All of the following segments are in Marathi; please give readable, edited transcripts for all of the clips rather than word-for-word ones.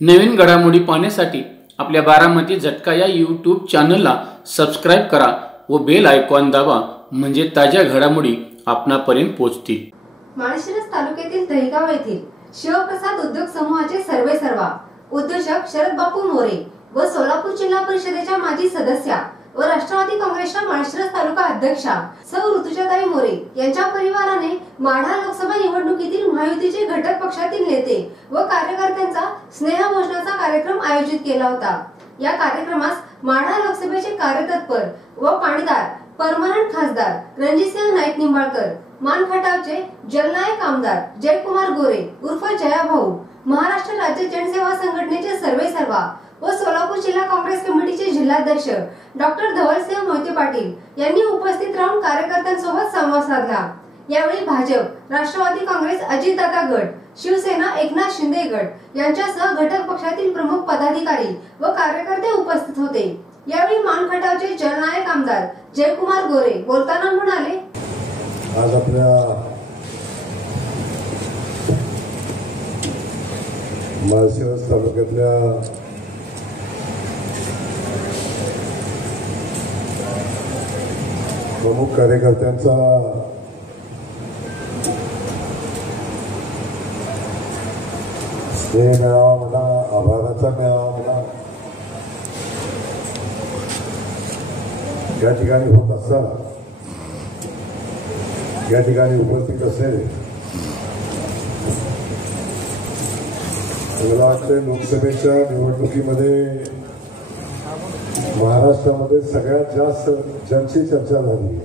नवीन घडामोडी पाहण्यासाठी आपल्या बारामती झटका या यूट्यूब चॅनलला सबस्क्राइब करा व बेल आयकॉन दाबा म्हणजे ताज्या घडामोडी आपणापर्यंत पोहोचतील। माळशिरस तालुक्यातील दहिगाव येथील शिवप्रसाद उद्योग समूहाचे सर्वेसर्वा उद्योजक शरद बापू मोरे व सोलापूर जिल्हा परिषदेच्या माजी सदस्या व राष्ट्रवादी काँग्रेसच्या माळशिरस तालुका अध्यक्षा सौ ऋतुजाताई मोरे यांच्या परिवाराने माढा लोकसभा निवडणुकीतील महायुतीचे घटक पक्षातील नेते व कार्यकर्त्यांचा स्नेहभोजनाचा कार्यक्रम आयोजित केला होता। या कार्यक्रमास माढा लोकसभेचे कार्यतत्पर व पाणीदार परमनंट खासदार रणजितसिंह नाईक निंबाळकर, मानखटावचे जलनायक आमदार जयकुमार गोरे उर्फ जयाभाऊ, महाराष्ट्र राज्य जनसेवा संघटनेचे सर्वेसर्वा व सोलापूर जिल्हा काँग्रेस कमिटीचे जिल्हाध्यक्ष डॉक्टर धवलसिंह मोहिते पाटील यांनी उपस्थित राहून कार्यकर्त्यांसोबत संवाद साधला। यावेळी भाजप, राष्ट्रवादी काँग्रेस अजितदादा गट, शिवसेना एकनाथ शिंदे गट यांच्यासह घटक पक्षातील प्रमुख पदाधिकारी व कार्यकर्ते उपस्थित होते। यावेळी मानखटावचे जलनायक आमदार जयकुमार गोरे बोलताना म्हणाले, आज आपल्या माळशिरस तालुक्यातल्या प्रमुख कार्यकर्त्यांचा स्नेह मेळावा म्हणा, आभाराचा मेळावा म्हणा, या ठिकाणी होत असताना या ठिकाणी उपस्थित असेल मला वाटतं लोकसभेच्या निवडणुकीमध्ये महाराष्ट्रामध्ये सगळ्यात जास्त ज्यांची चर्चा झाली,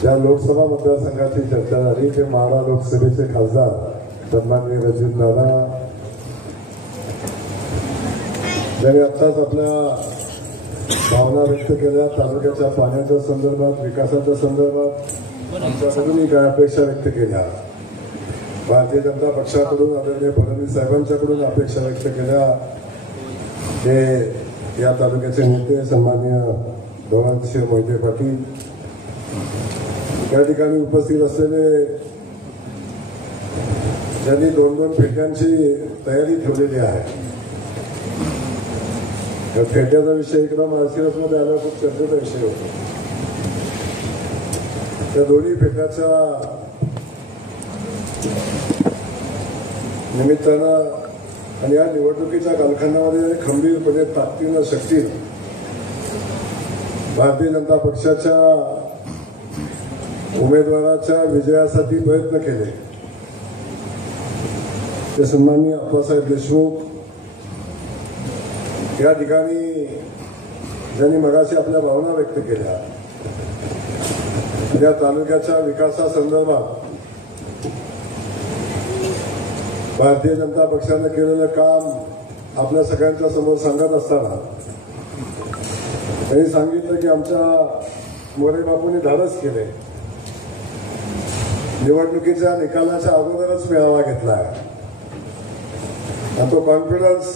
ज्या लोकसभा मतदारसंघाची चर्चा झाली ते माढा लोकसभेचे खासदार सन्माननीय रणजितदादा, त्यांनी आत्ताच आपल्या भावना व्यक्त केल्या। तालुक्याच्या पाण्याच्या संदर्भात, विकासाच्या संदर्भात आमच्याकडूनही काय अपेक्षा व्यक्त केल्या, भारतीय जनता पक्षाकडून आदरणीय फडणवीस साहेबांच्याकडून अपेक्षा व्यक्त केल्या। ते या तालुक्याचे नेते सन्माननीय धवलसिंह मोहिते पाटील, या ठिकाणी उपस्थित असलेले ज्यांनी 2-2 फेट्यांची तयारी ठेवलेली आहे। या फेट्याचा विषय इकडं माळशिरसमध्ये आला खूप चर्चेचा विषय होता। त्या दोन्ही फेट्याच्या निमित्तानं आणि या निवडणुकीच्या कालखंडामध्ये खंबीरपणे ताकदीनं शक्तीनं भारतीय जनता पक्षाच्या उमेदवाराच्या विजयासाठी प्रयत्न केले। ते सन्माननीय अप्पासाहेब देशमुख या ठिकाणी ज्यांनी मगाशी आपल्या भावना व्यक्त केल्या, या तालुक्याच्या विकासासंदर्भात भारतीय जनता पक्षाने केलेलं काम आपल्या सगळ्यांच्या समोर सांगत असताना त्यांनी सांगितलं की आमच्या मोरे बापूंनी धाडस केले, निवडणुकीच्या निकालाच्या अगोदरच मेळावा घेतलाय आणि तो कॉन्फिडन्स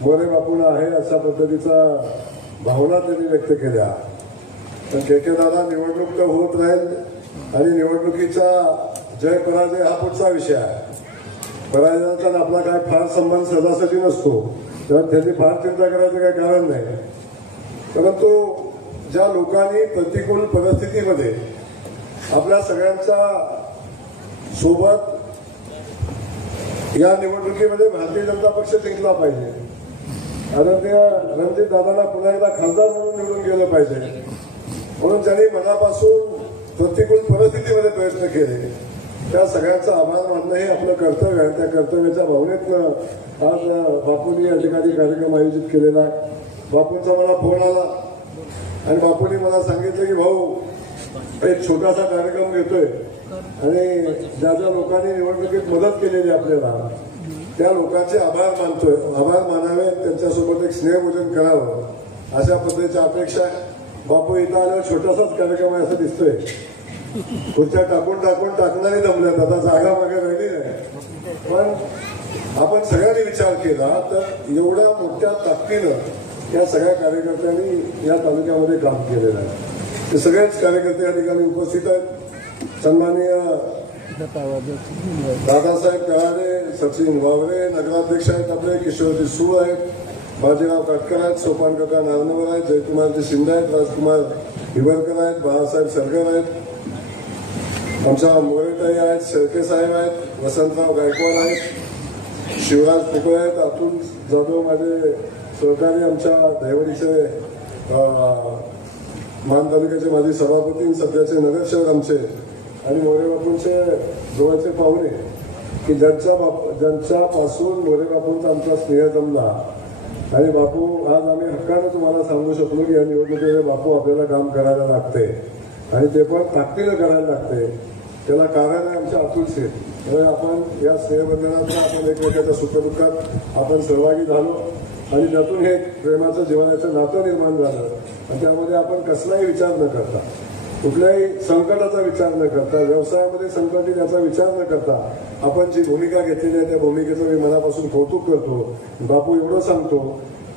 मोरे बापूंना आहे अशा पद्धतीचा भावना त्यांनी व्यक्त केल्या। पण केकेदादा निवडणूक तर होत राहील आणि निवडणुकीचा जय पराजय हा पुढचा विषय आहे। पराजयाचा आपला काय फार संबंध सहजासहजी नसतो, तेव्हा त्यांनी फार चिंता करायचं काही कारण नाही। परंतु ज्या लोकांनी प्रतिकूल परिस्थितीमध्ये आपल्या सगळ्यांच्या सोबत या निवडणुकीमध्ये भारतीय जनता पक्ष जिंकला पाहिजे, आदरणीय रणजितदादांना पुन्हा एकदा खासदार म्हणून निवडून गेलं पाहिजे, म्हणून त्यांनी मनापासून प्रतिकूल परिस्थितीमध्ये प्रयत्न केले। त्या सगळ्यांचा आभार मानणं हे आपलं कर्तव्य आहे। त्या कर्तव्याच्या भावनेतनं आज बापूंनी या ठिकाणी कार्यक्रम आयोजित केलेला आहे। बापूंचा मला फोन आला आणि बापूंनी मला सांगितलं की भाऊ एक छोटासा कार्यक्रम घेतोय आणि ज्या ज्या लोकांनी निवडणुकीत मदत केलेली आपल्याला त्या लोकांचे आभार मानतोय, आभार मानावे, त्यांच्यासोबत एक स्नेहभोजन करावं अशा पद्धतीची अपेक्षा आहे। बापू इथं आल्यावर छोटासाच कार्यक्रम आहे असं दिसतोय, खुर्च्या टाकणारे दमल्यात, आता जागा वगैरे राहिली नाही। पण आपण सगळ्यांनी विचार केला तर एवढ्या मोठ्या ताकदीनं या सगळ्या कार्यकर्त्यांनी या तालुक्यामध्ये काम केलेलं आहे। ते सगळेच कार्यकर्ते या ठिकाणी उपस्थित आहेत। सन्माननीय दादासाहेब कराडे, सचिन वावरे, नगराध्यक्ष आहेत आपले किशोरजी सूळ आहेत, बाजीराव काटकर आहेत, सोपान काका नारनवर आहेत, जयकुमारजी शिंदे आहेत, राजकुमार हिवरकर आहेत, बाळासाहेब सरगर आहेत, आमच्या मोरेताई आहेत, शेळके साहेब आहेत, वसंतराव गायकवाड आहेत, शिवराज फुकळे आहेत, अतुल जाधव माझे सहकारी, आमच्या दहिवडीचे मान तालुक्याचे माजी सभापती, सध्याचे नगरसेवक आमचे आणि मोरे बापूंचे जवळचे पाहुणे की ज्यांच्यापासून मोरे बापूंचा आमचा स्नेह जमला आणि बापू आज आम्ही हक्कानं तुम्हाला सांगू शकलो की या निवडणुकीमध्ये बापू आपल्याला काम करायला लागते आणि ते पण ताकदीनं करायला लागते. त्याला कारण आहे आमच्या अतुल शेठ. त्यामुळे आपण या स्नेहबंधनात आपण एकमेकाच्या सुखदुःखात आपण सहभागी झालो आणि त्यातून हे प्रेमाचं जीवनाचं नातं निर्माण झालं आणि त्यामध्ये आपण कसलाही विचार न करता, कुठल्याही संकटाचा विचार न करता, व्यवसायामध्ये संकट येईल याचा विचार न करता आपण जी भूमिका घेतलेली आहे त्या भूमिकेचं मी मनापासून कौतुक करतो. बापू एवढं सांगतो,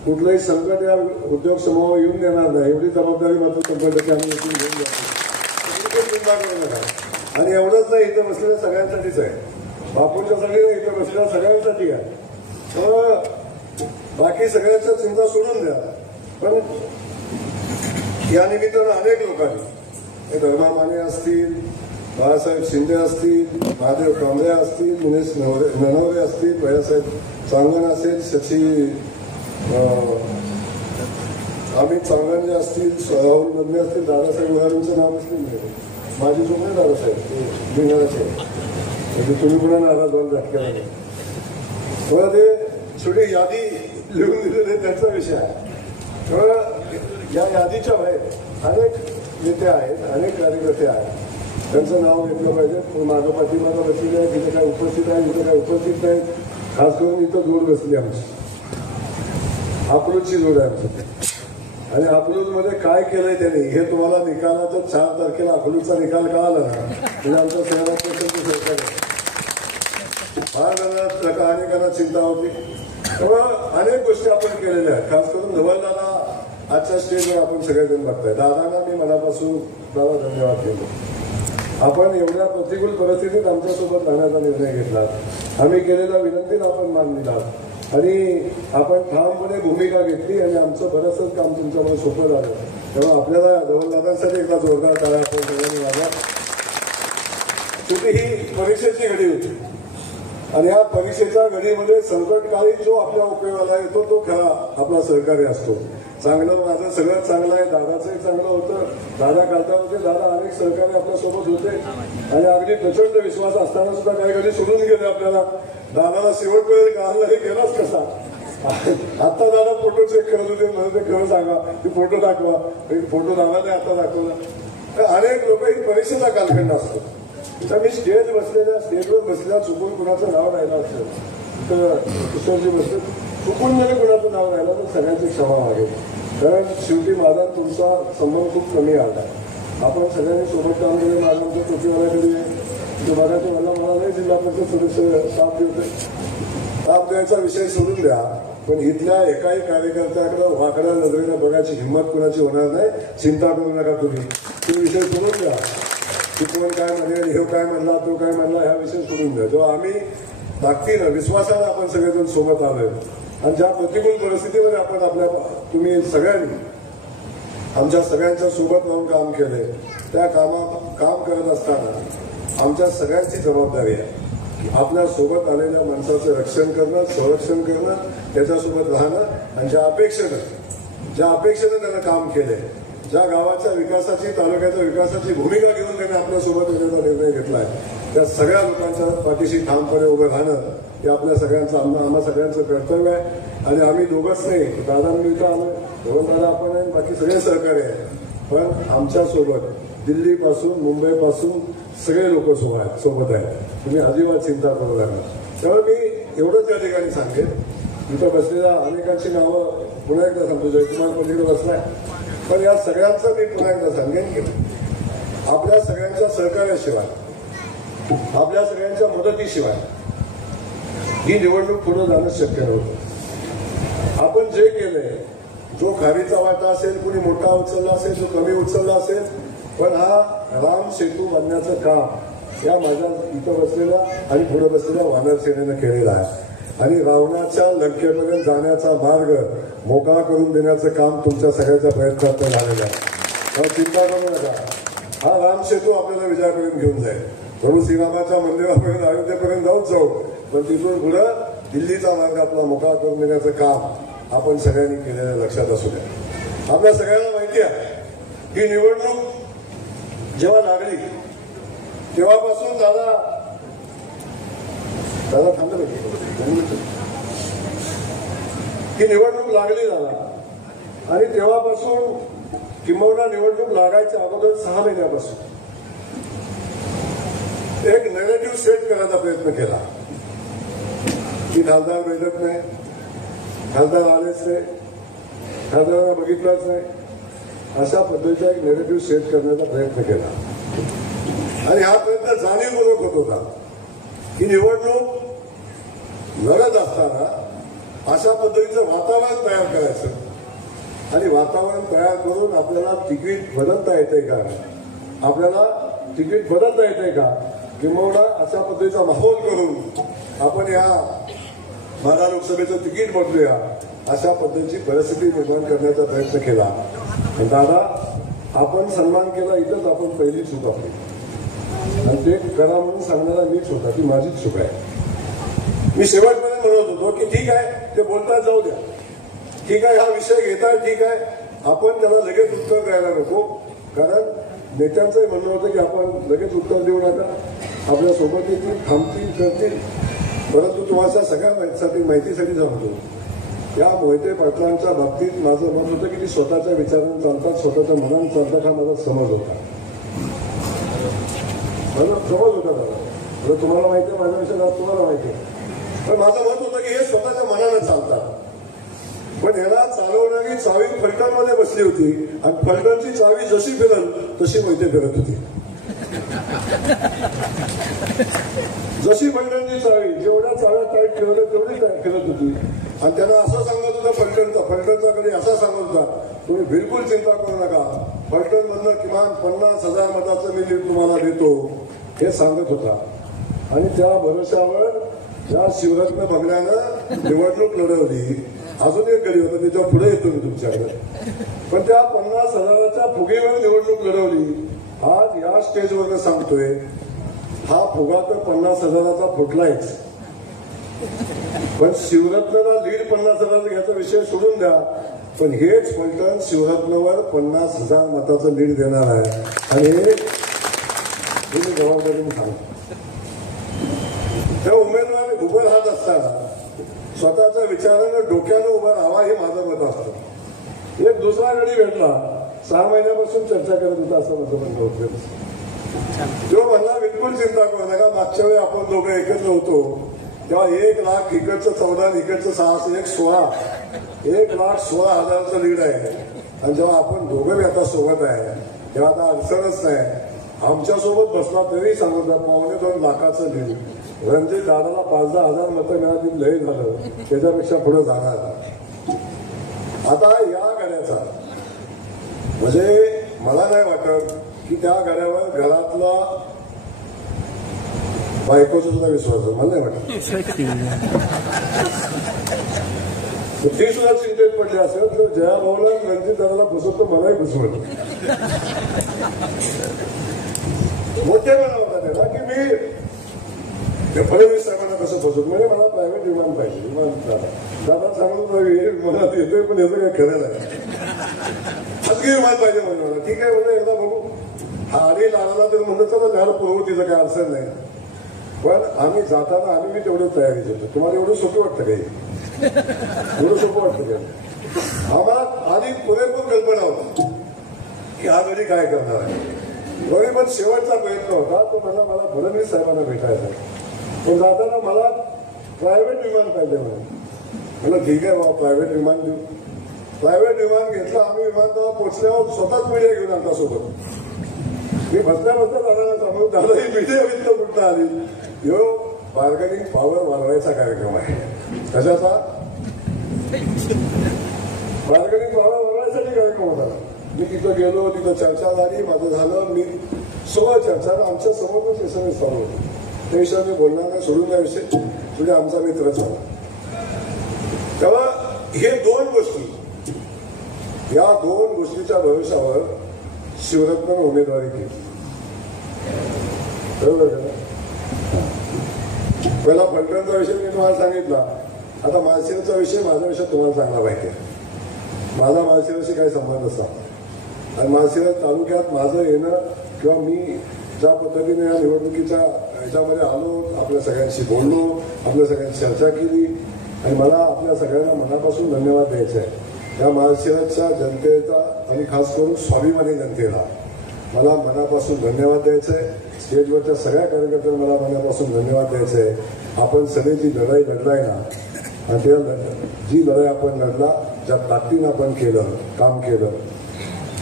कुठलंही संकट या उद्योग समूहावर येऊन देणार नाही एवढी जबाबदारी मात्र 100% आम्ही इथून घेऊन जातो. आणि एवढंच नाही, इथं बसलेल्या सगळ्यांसाठीच आहे, बापूंच्यासाठी नाही, इथं बसलेल्या सगळ्यांसाठी आहे. तर बाकी सगळ्यांच्या चिंता सोडून द्या, पण या निमित्तानं अनेक लोकांनी धर्मा माने असतील, बाळासाहेब शिंदे असतील, महादेव कांबळे असतील, मुनेश ननवरे असतील, भैयासाहेब चांगण असेल, शशी अमित चांगण असतील, राहुल बंदे असतील, दादासाहेब उदाहरणचं नाव असतील, माझी चूक नाही दादासाहेब बिंगाचे, म्हणजे तुम्ही पुन्हा नाराज व्हाल झटक्याला. तेव्हा ते छोटी यादी लिहून दिलेली त्यांचा विषय आहे. तेव्हा या यादीच्या बाहेर अनेक नेते आहेत, अनेक कार्यकर्ते आहेत, त्यांचं नाव घेतलं पाहिजे. मागं पाठीमागं बसलेले आहेत, इथं काय उपस्थित आहे, इथं काय उपस्थित नाही. खास करून इथं जोड बसली आमची, अकलूजची जोड आहे आमची. आणि अकलूजमध्ये काय केलंय त्यांनी हे तुम्हाला निकालाचं 4 तारखेला अकलूजचा निकाल कळाला ना, म्हणजे आमच्या शहरात सरकार फार अनेकांना चिंता होती. तेव्हा अनेक गोष्टी आपण केलेल्या आहेत. खास करून धवलदादा आजच्या स्टेजवर आपण सगळेजण बघताय. दादांना मी मनापासून दादा धन्यवाद देतो. आपण एवढ्या प्रतिकूल परिस्थितीत आमच्यासोबत राहण्याचा निर्णय घेतला, आम्ही केलेल्या विनंतीला आपण मान दिला आणि आपण ठामपणे भूमिका घेतली आणि आमचं बरंचसं काम तुमच्यामुळे सोपं झालं. तेव्हा आपल्याला धवलदादांसाठी एकदा जोरदार टाळ्या आपण सगळ्यांनी वाजवा. शेवटी ही परीक्षेची घडी होती आणि या परीक्षेच्या घडीमध्ये संकटकाळी जो आपल्या उपयोगाला येतो तो खरा आपला सहकारी असतो. चांगलं माझं सगळं चांगलं आहे, दादाचंही चांगलं होतं, दादा काढता होते, दादा अनेक सहकारी आपल्यासोबत होते आणि अगदी प्रचंड विश्वास असताना सुद्धा काही कधी सोडून गेले आपल्याला. दादाला शेवटपर्यंत कळालं हे केलाच कसा. आता दादा फोटो चेक करत होते, म्हणून ते खरं सांगा की फोटो दाखवा, फोटो दादाने आता दाखवला. तर अनेक लोक ही परीक्षेचा कालखंड असतो. तर मी स्टेजवर बसलेल्या चुकून कुणाचं नाव राहिलं असेल तर किशोरजी बसले, चुकून जरी कुणाचं नाव राहिलं तर सगळ्यांची क्षमा मागेल. कारण शेवटी माझा तुमचा संबंध खूप कमी आला. आपण सगळ्यांनी सोबत काम केलं. माझ्या टोपीवाल्याकडे बघायचं मला नाही, जिल्हा परिषद सदस्य ताप देते, ताप द्यायचा विषय सोडून द्या, पण इथल्या एकाही कार्यकर्त्याकडे वाकड्या नजरेनं बघायची हिंमत कुणाची होणार नाही. चिंता करू नका तुम्ही, तो विषय सोडून द्या. की कोण काय म्हणेल, हे काय म्हणला, तो काय म्हणला, ह्या विषय सोडून द्या. जेव्हा आम्ही ताकदीनं विश्वासानं आपण सगळेजण सोबत आलोय आणि ज्या प्रतिकूल परिस्थितीमध्ये आपण तुम्ही सगळ्यांनी आमच्या सगळ्यांच्या सोबत राहून काम केलंय, त्या काम करत असताना आमच्या सगळ्यांची जबाबदारी आहे की आपल्या सोबत आलेल्या माणसाचं रक्षण करणं, संरक्षण करणं, त्याच्यासोबत राहणं आणि ज्या अपेक्षेनं त्यानं काम केलंय, ज्या गावाच्या विकासाची, तालुक्याच्या विकासाची भूमिका घेऊन त्यांनी आपल्यासोबत येण्याचा निर्णय घेतलाय, त्या सगळ्या लोकांच्या पाठीशी ठामपणे उभं राहणं हे आपल्या सगळ्यांचं आम्हा सगळ्यांचं कर्तव्य आहे. आणि आम्ही दोघंच नाही, दादांनी इथं आलो, धवलदादा आपण आहे, बाकी सगळे सहकारी आहे, पण आमच्यासोबत दिल्लीपासून मुंबईपासून सगळे लोक सोबत आहेत. तुम्ही अजिबात चिंता करू नका. त्यामुळे मी एवढंच या ठिकाणी सांगेन, इथं बसलेल्या अनेकांची नावं पुन्हा एकदा सांगतो. जयकुमार पलीकडे बसलाय, पण या सगळ्यांचं मी पुन्हा एकदा सांगेन की आपल्या सगळ्यांच्या सहकार्याशिवाय, आपल्या सगळ्यांच्या मदतीशिवाय ही निवडणूक पुढे जाणं शक्य नव्हतं. आपण जे केलंय, जो खारीचा वाटा असेल, कुणी मोठा उचलला असेल, जो कमी उचलला असेल, पण हा राम सेतू बांधण्याचं काम या माझ्या इथं बसलेल्या आणि पुढे बसलेल्या वानर सेनेनं केलेला आहे. आणि रावणाच्या लंकेपर्यंत जाण्याचा मार्ग मोकळा करून देण्याचं काम तुमच्या सगळ्याच्या प्रयत्नात झालेलं आहे. चिंता करू नका. हा राम सेतू आपल्याला विजयापर्यंत घेऊन जाईल. प्रभू श्रीरामाच्या मंदिरापर्यंत अयोध्येपर्यंत जाऊ पण तिथून पुढं दिल्लीचा मार्ग आपला मोकळा करून देण्याचं काम आपण सगळ्यांनी केलेलं लक्षात असू द्या. आपल्या सगळ्यांना माहिती आहे ही निवडणूक जेव्हा लागली तेव्हापासून दादा थांबलं ही निवडणूक लागली दादा आणि तेव्हापासून किंबहुना निवडणूक लागायच्या अगोदर 6 महिन्यापासून एक नेरेटिव्ह सेट करायचा प्रयत्न केला की खासदार भेटत नाही, खासदार आलेच नाही, खासदारांना बघितलंच नाही, अशा पद्धतीचा एक नेरेटिव्ह सेट करण्याचा प्रयत्न केला. आणि हा प्रयत्न जाणीवपूर्वक होत होता की निवडणूक लढत असताना अशा पद्धतीचं वातावरण तयार करायचं आणि वातावरण तयार करून आपल्याला तिकीट बदलता येते का, आपल्याला तिकीट बदलता येते का, किंवा अशा पद्धतीचा माहोल करून आपण या माझा लोकसभेचं तिकीट बदलूया अशा पद्धतीची परिस्थिती निर्माण करण्याचा प्रयत्न केला. दादा आपण सन्मान केला इथंच आपण पहिली चूक आपली आणि ते करा म्हणून सांगणारा मीच होता ती माझीच चूक आहे. मी शेवटपर्यंत म्हणत होतो की ठीक आहे ते बोलतात जाऊ द्या, ठीक आहे हा विषय घेताय, ठीक आहे आपण त्याला लगेच उत्तर द्यायला नको. कारण नेत्यांचंही म्हणणं होतं की आपण लगेच उत्तर देऊ नका, आपल्या सोबत येतील, थांबतील, करतील. परंतु तुम्हाला सगळ्या माहितीसाठी सांगतो या मोहिते पाटलांच्या बाबतीत माझं मत होतं की ती स्वतःच्या विचारांनी चालतात, स्वतःच्या मनाने चालतात हा माझा समज होता. समज होता दादा, तुम्हाला माहिती आहे माझ्याविषयी तुम्हाला माहिती आहे. पण माझं मत होतं की हे स्वतःच्या मनानं चालतात. पण ह्याला चालवणारी चावी फलटणमध्ये बसली होती आणि फलटणची चावी जशी फिरल तशी मोहिते फिरत होती. जशी फलटणची चावी जेवढ्या चाव्या टाईट ठेवल्या तेवढी फिरत होती. आणि त्यांना असं सांगत होतं फलटणचा कधी असा सांगत होता तुम्ही बिलकुल चिंता करू नका, फलटण मधनं किमान 50,000 मताचं मी लीड तुम्हाला देतो हे सांगत होता. आणि त्या भरोश्यावर त्या शिवरत्न बंगल्यानं निवडणूक लढवली. अजून एक गडी होतं त्याच्या पुढे येतो मी तुमच्याकडे. पण त्या 50,000च्या फुगेवर निवडणूक लढवली. आज या स्टेजवर सांगतोय हा फुगा तर 50,000चा फुटलायच, पण शिवरत्नला लीड 50,000 याचा विषय सोडून द्या. पण हेच फलटण शिवरत्नवर 50,000 मताचं लीड देणार आहे आणि हे मी जबाबदारीने सांगतो. त्या उमेदवार उभं राहत असताना स्वतःच्या विचारानं डोक्यानं उभं राहावा हे माझं मत असतं. एक दुसरा गडी भेटला 6 महिन्यापासून चर्चा करत होता असं माझं म्हणणं होतं. तो म्हणला बिलकुल चिंता करू नका, मागच्या वेळी आपण दोघं एकत्र होतो तेव्हा 1 लाख इकडचं 14 इकडचं 6 1,16,000चं लीड आहे. आणि जेव्हा आपण दोघं आता सोबत आहे तेव्हा आता अडचणच नाही. आमच्यासोबत बसला तरी सांगत 2.25 लाखाचं लीड. रणजित दादाला 5-10 हजार मतं मिळाली लय झालं, त्याच्यापेक्षा पुढे जाणार. आता या गाड्याचा म्हणजे मला नाही वाटत की त्या गाड्यावर घरातला बायकोचा सुद्धा विश्वास आहे, मला नाही वाटत. ती सुद्धा चिंतेत पडली असेल तर जया भाऊला रणजित दादाला फसवतो मलाही फसवलं. मोठे मला होता त्याला की मी फडणवीस साहेबांना कसं फसवतो म्हणजे मला प्रायव्हेट विमान पाहिजे. विमान दादा सांगून मला येतोय पण याचं काय खरं नाही, खाजगी विमान पाहिजे म्हणजे मला. ठीक आहे म्हणजे एकदा बघू हा आणि लाला तर म्हणलं चला झाड पुरवू तिचं काय अडचण नाही. पण आम्ही जाताना आम्ही मी तेवढं तयारी होतो. तुम्हाला एवढं सोपं वाटतं काही, एवढं सोपं वाटतं का? आम्हाला आधी पुरेपूर कल्पना होती की हा गडी काय करणार आहे. बरी पण शेवटचा प्रयत्न होता तो मला फडणवीस साहेबांना भेटायचा. पण जाताना मला प्रायव्हेट विमान पाहिजे म्हणलं ठीक आहे बाबा प्रायव्हेट विमान देऊ. प्रायव्हेट विमान घेतलं आम्ही. विमानतळावर पोहोचल्यावर स्वतःच मीडिया घेऊन आमच्या सोबत. मी बसल्या दादाला सांगून दादा ही मीडिया वित्त कुठं आली. ह्यो बार्गेनिंग पॉवर वाढवायचा कार्यक्रम आहे. कशाचा? बार्गेनिंग पॉवर वाढवायसाठी कार्यक्रम होता. मी तिथं गेलो, तिथं चर्चा झाली, माझं झालं, मी सगळं चर्चा आमच्या समोरच हे सगळे चालू होते. त्या विषयावर मी बोलणार नाही, सोडून त्या विषय तुझे आमचा मित्रच झाला. तेव्हा हे दोन गोष्टी, या दोन गोष्टीच्या भविष्यावर शिवरत्न उमेदवारी केली. बरोबर आहे ना? पहिला फलटणचा विषय मी तुम्हाला सांगितला. आता माळशिरसचा विषय, माझा विषय तुम्हाला चांगला माहिती आहे. माझा माळशिरसशी काही संबंध नसता आणि माळशिरस तालुक्यात माझं येणं किंवा मी ज्या पद्धतीने या निवडणुकीच्या ह्याच्यामध्ये आलो, आपल्या सगळ्यांशी बोललो, आपल्या सगळ्यांशी चर्चा केली आणि मला आपल्या सगळ्यांना मनापासून धन्यवाद द्यायचा आहे. या माळशिरसच्या जनतेचा आणि खास करून स्वाभिमानी जनतेला मला मनापासून धन्यवाद द्यायचा आहे. स्टेजवरच्या सगळ्या कार्यकर्त्यांना मला मनापासून धन्यवाद द्यायचा आहे. आपण सगळी जी लढाई लढलाय ना, आणि त्या जी लढाई आपण लढला, ज्या ताकदीनं आपण केलं, काम केलं,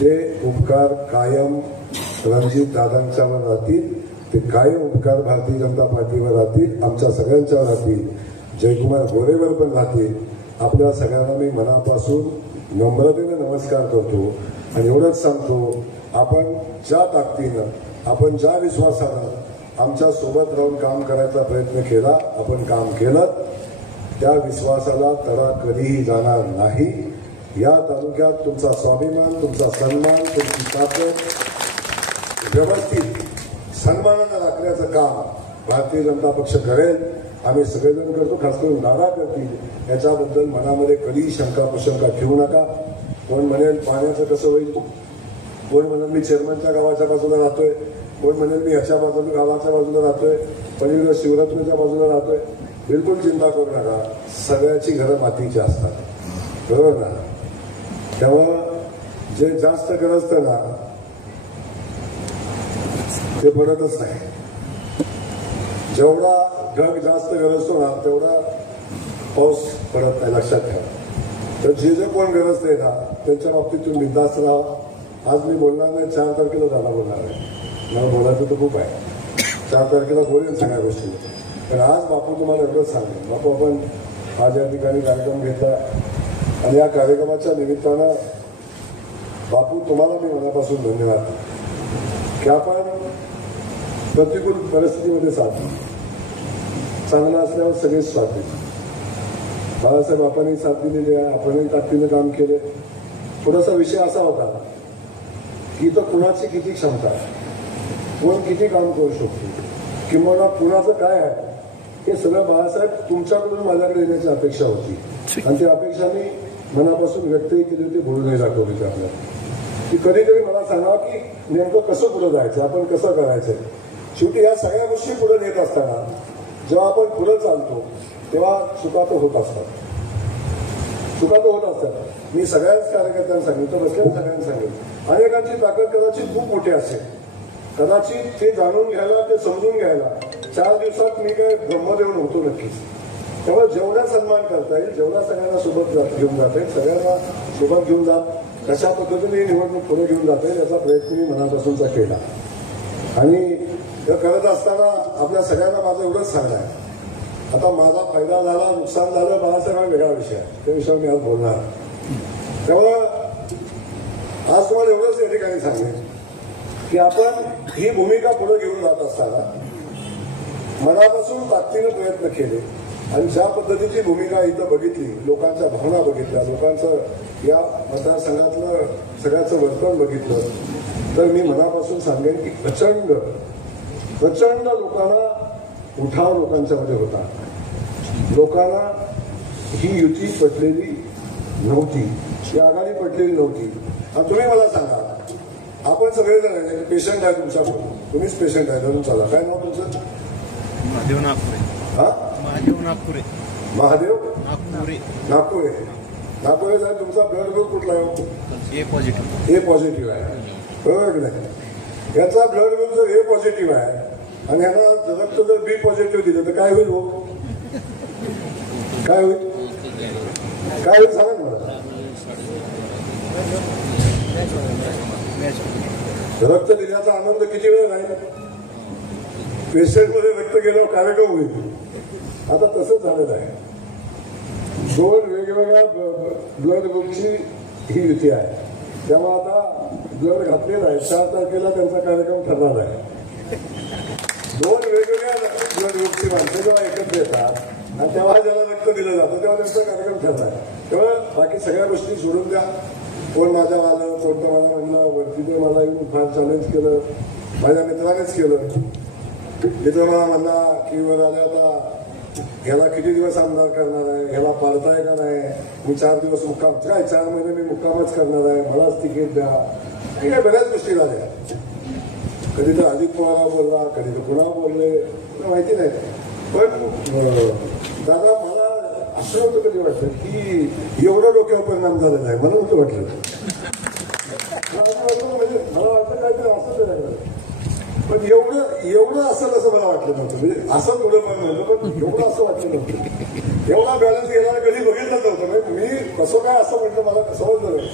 ते उपकार कायम रणजित दादांच्यावर राहतील. ते कायम उपकार भारतीय जनता पार्टीवर राहतील, आमच्या सगळ्यांच्यावर राहतील, जयकुमार गोरेवर पण राहतील. आपल्या सगळ्यांना मी मनापासून नम्रतेने नमस्कार करतो आणि एवढंच सांगतो, आपण ज्या ताकदीनं, आपण ज्या विश्वासानं आमच्या सोबत राहून काम करायचा प्रयत्न केला, आपण काम केलं, त्या विश्वासाला तडा कधीही जाणार नाही. या तालुक्यात तुमचा स्वाभिमान, तुमचा सन्मान, तुमची ताकद व्यवस्थित सन्मानानं राखण्याचं काम भारतीय जनता पक्ष करेल. आम्ही सगळेजण करतो, खास करून दादा करतील. याच्याबद्दल मनामध्ये कधीही शंका कुशंका ठेवू नका. कोण म्हणेल पाण्याचं कसं होईल, कोण म्हणेल मी चेअरमनच्या गावाच्या बाजूला राहतोय, कोण म्हणेल मी ह्याच्या बाजूला गावाच्या बाजूला राहतोय, पलीकडे शिवरत्नच्या बाजूला राहतोय. बिलकुल चिंता करू नका, सगळ्याची घरं मातीची असतात. बरोबर ना? त्यामुळं जे जास्त गरजतं ना ते पडतच नाही. जेवढा ढग जास्त गरजतो ना तेवढा पाऊस पडत नाही, लक्षात ठेवा. तर जे कोण गरजते ना त्यांच्या बाबतीत तुम्ही बिनधास्त राहा. आज मी बोलणार नाही, 4 तारखेला झाला बोलणार आहे. मला बोलायचं तर खूप आहे. 4 तारखेला बोलेल सगळ्या गोष्टी. पण आज बापू तुम्हाला एवढंच सांगेल, बापू आपण आज या ठिकाणी कार्यक्रम घेतला आणि या कार्यक्रमाच्या निमित्तानं बापू तुम्हाला मी मनापासून धन्यवाद की आपण प्रतिकूल परिस्थितीमध्ये साथ दिली. चांगलं असल्यावर सगळेच साथ दिली. बाळासाहेब आपणही साथ दिलेली आहे, आपणही ताकदीनं काम केले. थोडासा विषय असा होता की इथं कुणाची किती क्षमता आहे, कोण किती काम करू शकतो, किंवा कुणाचं काय आहे, हे सगळं बाळासाहेब तुमच्याकडून माझ्याकडे येण्याची अपेक्षा होती आणि ती अपेक्षा मी मनापासून व्यक्तही केली होती, बोलूनही दाखवली होती आपल्याला. की कधीतरी मला सांगा की नेमकं कसं पुढे जायचं, आपण कसं करायचं. शेवटी या सगळ्या गोष्टी पुढे नेत असताना जेव्हा आपण पुढे चालतो तेव्हा चुका तर होत असतात, चुका तर होत असतात. मी सगळ्याच कार्यकर्त्यांना सांगितलं, बसल्याच सगळ्यांना सांगितलं, अनेकांची ताकद कदाचित खूप मोठी असेल, कदाचित ते जाणून घ्यायला, ते समजून घ्यायला 4 दिवसात मी काय ब्रह्मदेव नव्हतो नक्कीच. त्यामुळे जेवढा सन्मान करता येईल, जेवढा सगळ्यांना सोबत घेऊन जाता येईल, सगळ्यांना सोबत घेऊन जात कशा पद्धतीने निवडणूक पुढे घेऊन जाता येईल याचा प्रयत्न मी मनापासूनचा केला. आणि हे करत असताना आपल्या सगळ्यांना माझं एवढंच सांगणं आहे, आता माझा फायदा झाला, नुकसान झालं, बाळासाहेब हा वेगळा विषय आहे, त्या विषयावर मी आज बोलणार. त्यामुळं आज तुम्हाला एवढंच या ठिकाणी सांगेन की आपण ही भूमिका पुढे घेऊन जात असताना मनापासून ताकदीने प्रयत्न केले आणि ज्या पद्धतीची भूमिका इथं बघितली, लोकांच्या भावना बघितल्या, लोकांचं या मतदारसंघातलं सगळ्याचं वर्तन बघितलं, तर मी मनापासून सांगेन की प्रचंड प्रचंड लोकांना उठाव लोकांच्यामध्ये होता. लोकांना ही युती पटलेली नव्हती, ही आघाडी पटलेली नव्हती. आणि तुम्ही मला सांगा, आपण सगळेजण पेशंट आहे तुमच्याकडून, तुम्हीच पेशंट आहे, धरून चाला. काय नाव तुमचं? महादेव नागपुरे. हा, महादेव नागपुरे. महादेव नागपुरे. नागपुरे. नागपुरे साहेब, तुमचा ब्लड ग्रुप कुठला आहे? ए पॉझिटिव्ह. ए पॉझिटिव्ह आहे, बरोबर की नाही? याचा ब्लड ग्रुप जर ए पॉझिटिव्ह आहे आणि ह्यांना रक्त जर बी पॉझिटिव्ह दिलं तर काय होईल? हो, काय होईल? काय होईल सांगा ना मला. रक्त दिल्याचा आनंद किती वेळ राहील? पेशंटमध्ये रक्त गेल्यावर कार्यक्रम होईल. आता तसंच झालेलं आहे. 2 वेगवेगळ्या ब्लड ग्रुपची ही युती आहे. तेव्हा आता ब्लड घातलेला आहे. 4 तारखेला त्यांचा कार्यक्रम ठरणार आहे. 2 वेगवेगळ्या ब्लड ग्रुपची माणसं जेव्हा एकत्र येतात आणि तेव्हा ज्याला रक्त दिलं जातं तेव्हा त्यांचा कार्यक्रम ठरणार आहे. तेव्हा बाकी सगळ्या गोष्टी सोडून द्या. कोण माझ्या आलं, कोणतं मला म्हणलं, वरतीने मला येऊन फार चॅलेंज केलं, माझ्या मित्रानेच केलं. मित्र मला म्हणला की वर आल्या आता ह्याला किती दिवस आमदार करणार आहे, ह्याला पाडताय का नाही, मी 4 दिवस मुक्काम, काय 4 महिने मी मुक्कामच करणार आहे, मलाच तिकीट द्या. काय बऱ्याच गोष्टी झाल्या. कधी तर अजित पवार बोलला, कधी तर कुणा बोलले, माहिती नाही. पण दादा मला असं होतं कधी वाटतं की एवढं डोक्यावर परिणाम झालेला आहे. मला नव्हतं वाटलं. म्हणजे मला वाटतं काहीतरी असं नाही, पण एवढं असेल असं मला वाटलं नव्हतं. म्हणजे असं थोडं पण नव्हतं, पण एवढं असं वाटलं नव्हतं. एवढा बॅलन्स गेला कधी बघितलंच नव्हतं. म्हणजे मी कसं काय असं म्हटलं मला समजलं नाही.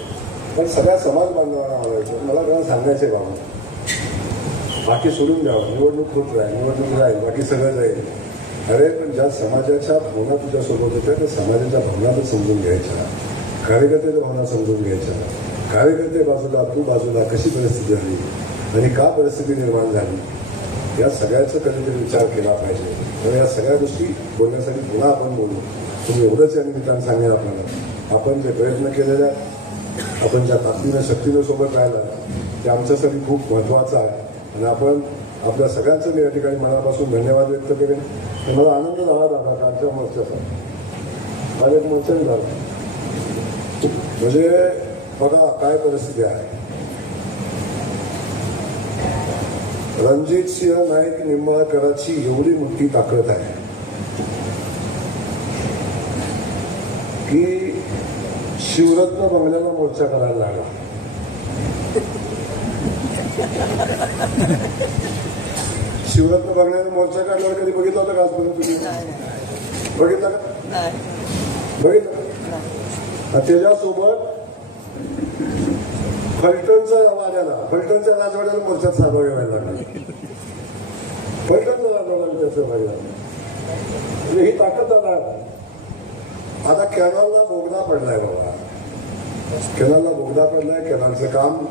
पण सगळ्या समाज बांधवांना मला त्यांना सांगायचंय बाबा, बाकी सोडून द्यावं. निवडणूक होत राहील, निवडणूक राहील, बाकी सगळं जाईल. अरे पण ज्या समाजाच्या भावना तुझ्यासोबत होत्या त्या समाजाच्या भावना पण समजून घ्यायच्या, कार्यकर्त्याच्या भावना समजून घ्यायच्या. कार्यकर्ते बाजूला, तू बाजूला, कशी परिस्थिती झाली आणि का परिस्थिती निर्माण झाली, या सगळ्याचा कधीतरी विचार केला पाहिजे. तर या सगळ्या गोष्टी बोलण्यासाठी पुन्हा आपण बोलू. तुम्ही एवढंच या निमित्तानं सांगेल आपल्याला, आपण जे प्रयत्न केलेले आहेत, आपण ज्या ताकदीनं शक्तीनं सोबत राहिला ते आमच्यासाठी खूप महत्त्वाचं आहे. आणि आपण आपल्या सगळ्यांचं मी या ठिकाणी मनापासून धन्यवाद व्यक्त करेन. मला आनंद झाला दादा कालच्या मोर्चाचा, माझ्या एक मोर्चाने झाला. म्हणजे बघा काय परिस्थिती आहे. रणजित सिंह नाईक निंबाळकरांची एवढी मोठी ताकद आहे की शिवरत्न बंगल्याला मोर्चा करायला लागला. शिवरत्न बंगल्याने मोर्चा काढल्यावर कधी बघितला होता का आजपर्यंत? तुम्ही बघितला का? बघितलं. त्याच्यासोबत फलटणच्या राजवाड्याला मोर्चात सहभागी व्हायला लागला. फलटणच्या राजवाड्याला त्या सहभागी झाला. म्हणजे ही ताकद दादा. आता कॅनलला बोगदा पडलाय बाबा, कॅनलला बोगदा पडलाय. कॅनलचं काम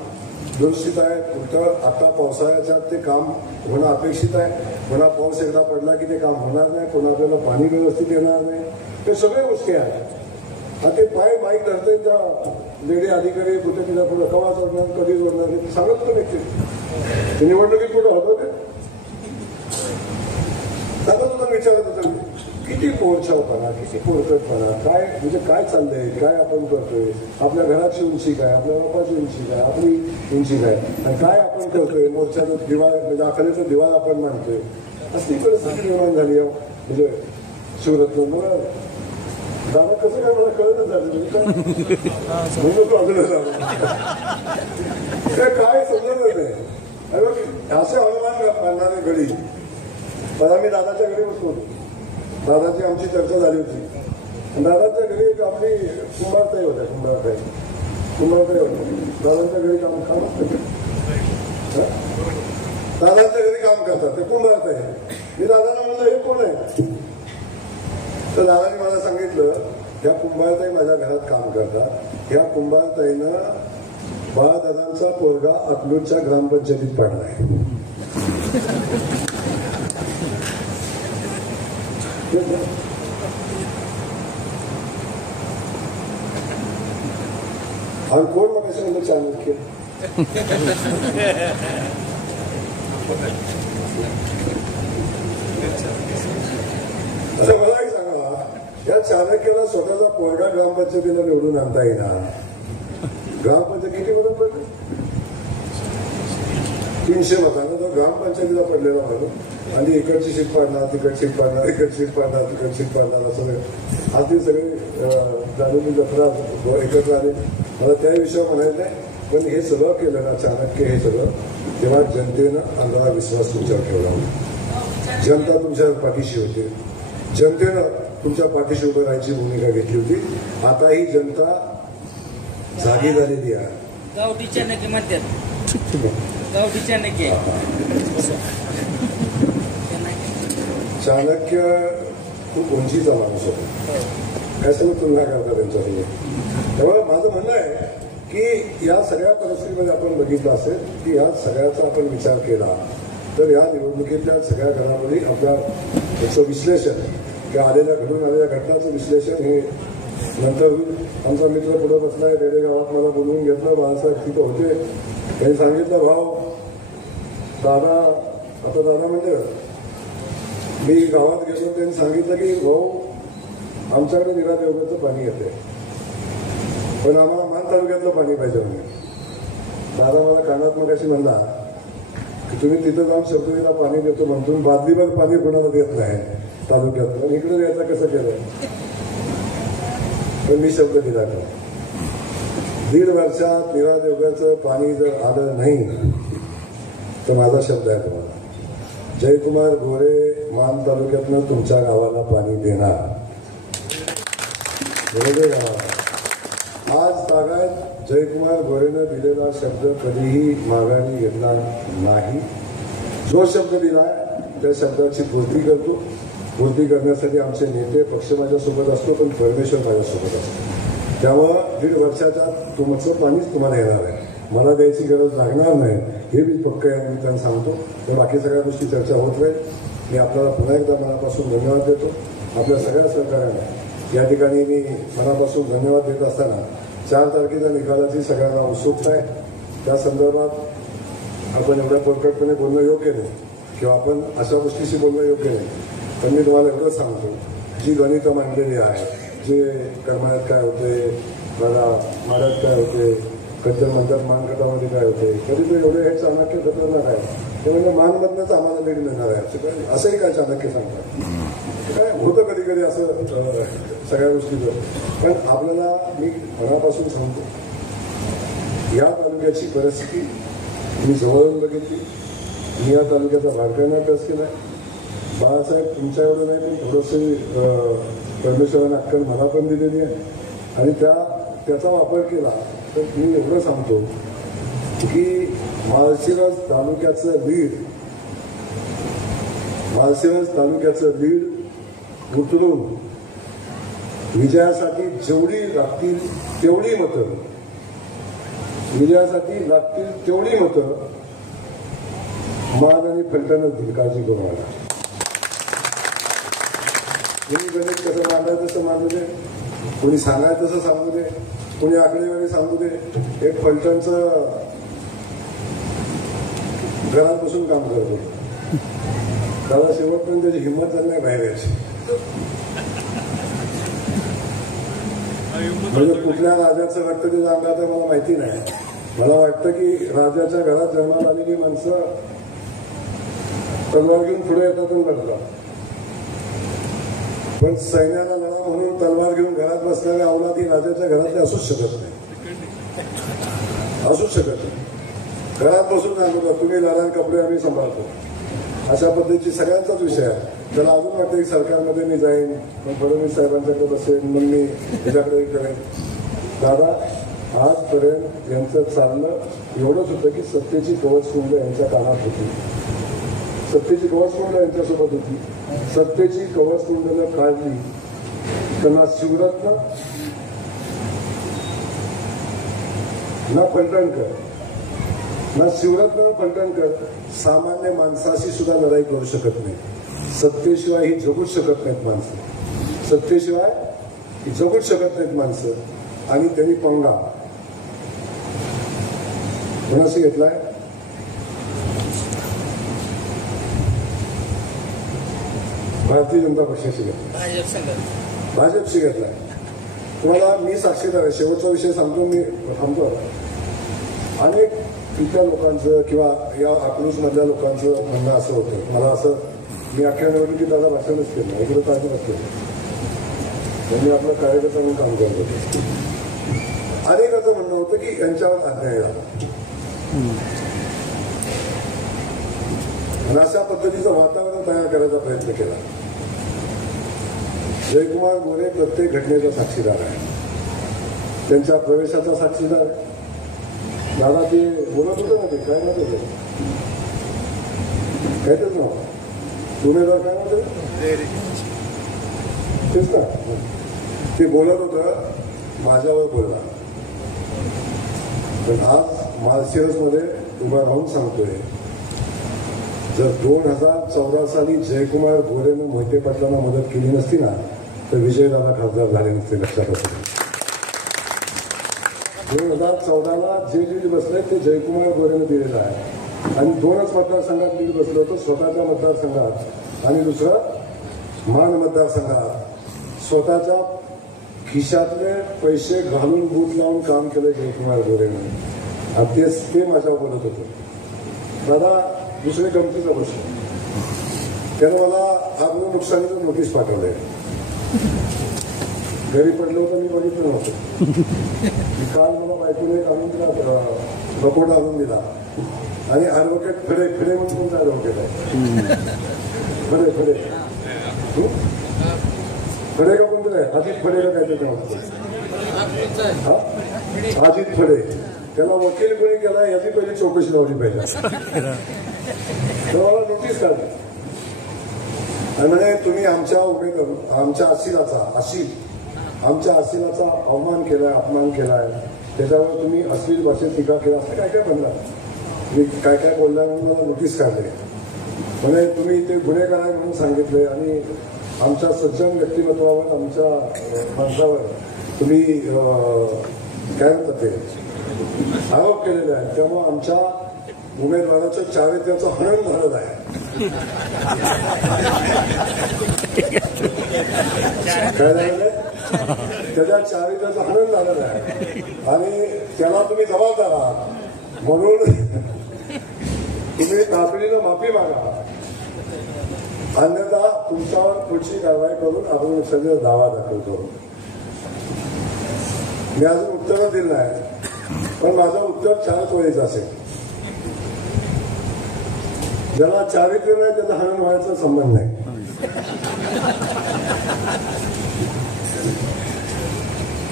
दुरुस्तीत आहे. कुठं आता पावसाळ्याच्या ते काम होणं अपेक्षित आहे. पुन्हा पाऊस एकदा पडला की ते काम होणार नाही, पुन्हा आपल्याला पाणी व्यवस्थित येणार नाही. हे सगळ्या गोष्टी आहेत. आता ते बाईक धरते त्या लेडी अधिकारी कुठे तिला पुढे कवा जोडणार, कधी जोडणार हे सांगत पण नाही. निवडणुकीत कुठं होतं ते सांगत होता, विचारत होता किती पोरछावपणा, किती पोरकटपणा, काय म्हणजे काय चाललंय, काय आपण करतोय, आपल्या घराची उंची काय, आपल्या बापाची उंची काय, आपली उंची काय, आणि काय आपण करतोय. मोर्चाचा दिवाळ म्हणजे आखलेचा दिवाळ आपण मानतोय. अशी परिस्थिती निर्माण झाली म्हणजे शिवरत्न. मला दादा कसं काय मला कळतच झालं म्हणून तो अजून काय समजतच नाही. असे हवामान मानणारे घडी. तर आम्ही दादाच्या घरी बसलो होतो. दादाची आमची चर्चा झाली होती. दादाच्या घरी एक आपली कुंभारताई होत्या. कुंभारताई होत्या दादांच्या घरी काम करतात. दादांच्या घरी काम करतात ते कुंभारताई. मी दादांना म्हणलं हे कोण आहे? तर दादाने मला सांगितलं ह्या कुंभारताई माझ्या घरात काम करतात. ह्या कुंभारताईनं बाळदादांचा पोरगा अकलूजच्या ग्रामपंचायतीत पाडलाय. आणि कोण मग असं म्हणलं चाणक्य. असं मला सांगा, या चाणक्याला स्वतःचा पोरगा ग्रामपंचायतीला निवडून आणता येणार. ग्रामपंचायत किती मदत पडली? 300 मतांना तो ग्रामपंचायतीला पडलेला म्हणून. आणि इकडची सीट पाडणार, तिकडची सीट पाडणार, इकडची सीट पाडणार, तिकडची सीट पाडणार, असं आज ते सगळे झालेली जत्रा एकत्र आले. मला त्या विषयावर म्हणायचं नाही, पण हे सगळं केलं ना चाणक्य, हे सगळं तेव्हा जनतेनं अंधारा विश्वास तुमच्यावर ठेवला होता. जनता तुमच्या पाठीशी होती. जनतेनं तुमच्या पाठीशी उभं राहायची भूमिका घेतली होती. आता ही जनता जागी झालेली आहे. गावठी चाणक्य म्हणतात, गावठी चाणक्य. चाणक्य खूप उंचीचा माणूस होता. काय सगळं तुलना करता त्यांच्यासोबत. तेव्हा माझं म्हणणं आहे की या सगळ्या परिस्थितीमध्ये आपण बघितलं असेल की या सगळ्याचा आपण विचार केला तर या निवडणुकीतल्या सगळ्या घडामोडी आपल्या याचं विश्लेषण किंवा घडून आलेल्या घटनाचं विश्लेषण हे नंतर होईल. आमचा मित्र पुढे बसलाय रेडे गावात मला बोलवून घेतलं. बाळासाहेब तिथं होते. त्यांनी सांगितलं भाऊ दादा आता दादा म्हणजे मी गावात गेलो. त्यांनी सांगितलं की भाऊ आमच्याकडे निरा देवगडचं पाणी येते पण आम्हाला मान तालुक्यातलं पाणी पाहिजे म्हणजे. दादा मला कानात मगाशी म्हणला की तुम्ही तिथं जाऊन शब्दीला पाणी देतो म्हणून बादलीभर पाणी कोणाला देत नाही तालुक्यातलं. इकडे द्यायचं कसं केलं पण मी शब्द दिला का 1.5 वर्षात निरा देवगडचं पाणी जर आलं नाही तर माझा शब्द आहे तुम्हाला जयकुमार गोरे मान तालुक्यातनं तुमच्या गावाला पाणी देणार. आज तागायत जयकुमार गोरेनं दिलेला शब्द कधीही माघारी घेतला नाही. जो शब्द दिलाय त्या शब्दाची पूर्ती करतो. पूर्ती करण्यासाठी आमचे नेते पक्ष माझ्यासोबत असतो पण परमेश्वर माझ्यासोबत असतो. त्यामुळं 1.5 वर्षाच्या तुमचं पाणीच तुम्हाला येणार आहे. मला द्यायची गरज लागणार नाही हे मी पक्क या निमित्तानं सांगतो. तर बाकी सगळ्या गोष्टी चर्चा होत राहील. मी आपल्याला पुन्हा एकदा मनापासून धन्यवाद देतो. आपल्या सगळ्या सहकार्याने या ठिकाणी मी मनापासून धन्यवाद देत असताना 4 तारखेच्या निकालाची सगळ्यांना उत्सुकता आहे. त्या संदर्भात आपण एवढ्या परकटपणे बोलणं योग्य नाही किंवा आपण अशा गोष्टीशी बोलणं योग्य नाही. पण मी तुम्हाला एवढं सांगतो जी गणितं मांडलेली आहे जे करमाळ्यात काय होते माड्यात काय होते कधी म्हणतात मानगटामध्ये काय होते कधी तर एवढे हे चाणक्य खतरनाक आहे ते म्हणजे मानमधनंच आम्हाला लीड मिळणार आहे असंही काय चाणक्य सांगतात काय होतं कधी कधी असं सगळ्या गोष्टीचं. पण आपल्याला मी मनापासून सांगतो या तालुक्याची परिस्थिती मी जवळून बघितली. मी या तालुक्याचा बारकाईनं अभ्यास केला. बाळासाहेब तुमच्या एवढं नाही पण थोडंसं परमेश्वराने अक्कल मला पण दिलेली आहे आणि त्याचा वापर केला तर मी एवढं सांगतो की माळशिरस तालुक्याचं लीड उतरून विजयासाठी जेवढी लागतील तेवढी मतं मान आणि फलटणच दिली. काळजी करू नका. कोणी गणित कसं मांडायचं तसं मांडू दे कोणी सांगायचं तसं सांगू दे कोणी आकडेवारी सांगू दे. एक फलटणचं घरात बसून काम करतो त्याला शेवटपर्यंत त्याची हिंमत झाली नाही बाहेर यायची. म्हणजे कुठल्या राजाचं रक्त ते सांगा तर मला माहिती नाही. मला वाटतं की राजाच्या घरात जन्माला आलेली माणसं तलवार घेऊन पुढे येतात आणि लढतात पण सैन्याला लढा म्हणून तलवार घेऊन घरात बसणाऱ्या अवलाद ही राजाच्या घरातले असूच शकत नाही. घरात बसून सांगतो तुम्ही लढा कपडे आम्ही सांभाळतो अशा पद्धतीची सगळ्यांचाच विषय आहे. त्याला अजून वाटतं की सरकारमध्ये मी जाईन मग फडणवीस साहेबांच्याकडे बसेन मग मी त्याच्याकडे करेन. दादा आजपर्यंत यांचं चालणं एवढंच होतं की सत्तेची कवचकुंड यांच्या कानात होती. सत्तेची कवचकुंड यांच्यासोबत होती. सत्तेची कवचकुंडनं काढली तर ना शिवरत्न ना फलटणकर सामान्य माणसाशी सुद्धा लढाई करू शकत नाही. सत्तेशिवाय ही जगूच शकत नाहीत माणसं. सत्तेशिवाय ही जगूच शकत नाहीत माणसं. आणि त्यांनी पंगा कोणाशी घेतलाय भारतीय जनता पक्षाशी घेतलाय भाजपशी घेतलाय. तुम्हाला मी साक्षीदार आहे. शेवटचा विषय सांगतो मी थांबतो. अनेक इतर लोकांचं किंवा या अकलूज मधल्या लोकांचं म्हणणं असं होतं मला असं मी अख्ख्या निवडणुकीत दादा भाषणच केलं इकडे ताजच केलं त्यांनी आपलं कार्यकर्ता म्हणून काम करत होते. अनेकाचं म्हणणं होतं की यांच्यावर अन्याय झाला आणि अशा पद्धतीचं वातावरण तयार करायचा प्रयत्न केला. जयकुमार गोरे प्रत्येक घटनेचा साक्षीदार आहे. त्यांच्या प्रवेशाचा साक्षीदार आहे. दादा ते बोलत होतं ना ते काय नव्हतं ते काहीतच नव्हतं उमेदवार काय नव्हतं तेच ना ते बोलत होतं माझ्यावर बोलला पण आज माळशिरसमध्ये उभा राहून सांगतोय, जर 2014 साली जयकुमार गोरेनं मोहिते पाटलांना मदत केली नसती ना तर विजयदादा खासदार झाले नसते. लक्षात असते 2014ला जे लीड बसले ते जयकुमार गोरेनं दिलेलं आहे आणि 2च मतदारसंघात लीड बसलं होतं, स्वतःच्या मतदारसंघात आणि दुसरं मान मतदारसंघात स्वतःच्या खिशातले पैसे घालून बूट लावून काम केलं जयकुमार गोरेनं आणि ते माझ्यावर बोलत होतं. दादा दुसरे गमतीचा प्रश्न, त्यानं मला आपलं नुकसानीचं नोटीस पाठवलंय. घरी पडलं होतं, मी बघितलं नव्हतं. काल मला बायकोने आणून दिला, रपोर्ट आणून दिला आणि ॲडव्होकेट फडे म्हणून कोणता ॲडव्होकेट आहे? फडे का कोणतं आहे? अजित फडे का काय त्याचं नाव? अजित फडे. त्याला वकील कोणी केला याची पहिली चौकशी लावली पाहिजे. तर मला नोटीस काढली आणि म्हणे तुम्ही आमच्या असिलाचा अवमान केलाय, अपमान केलाय, त्याच्यावर तुम्ही अश्लील भाषेत टीका केला, असं काय काय म्हणला. मी काय काय बोलल्यानंतर मला नोटीस काढले. म्हणजे तुम्ही इथे गुन्हेगार आहे म्हणून सांगितले आणि आमच्या सज्जन व्यक्तिमत्वावर, आमच्या माणसावर तुम्ही काय म्हणतात ते आरोप केलेले आहेत. त्यामुळे आमच्या उमेदवाराचं चारित्र्याचं हनन झालेलं आहे. काय झालेलं आहे? त्याच्या चारित्र्याचं हनन झालेलं आहे आणि त्याला तुम्ही जबाबदार आहात म्हणून तुम्ही तातडीनं माफी मागा, अन्यथा तुमच्यावर पुढची कारवाई करून आपण सगळे दावा दाखल करू. मी अजून उत्तरं दिलं नाही, पण माझं उत्तर 4च वेळेचं असेल. ज्याला चारित्र्य नाही त्याचा हनन व्हायचा संबंध नाही.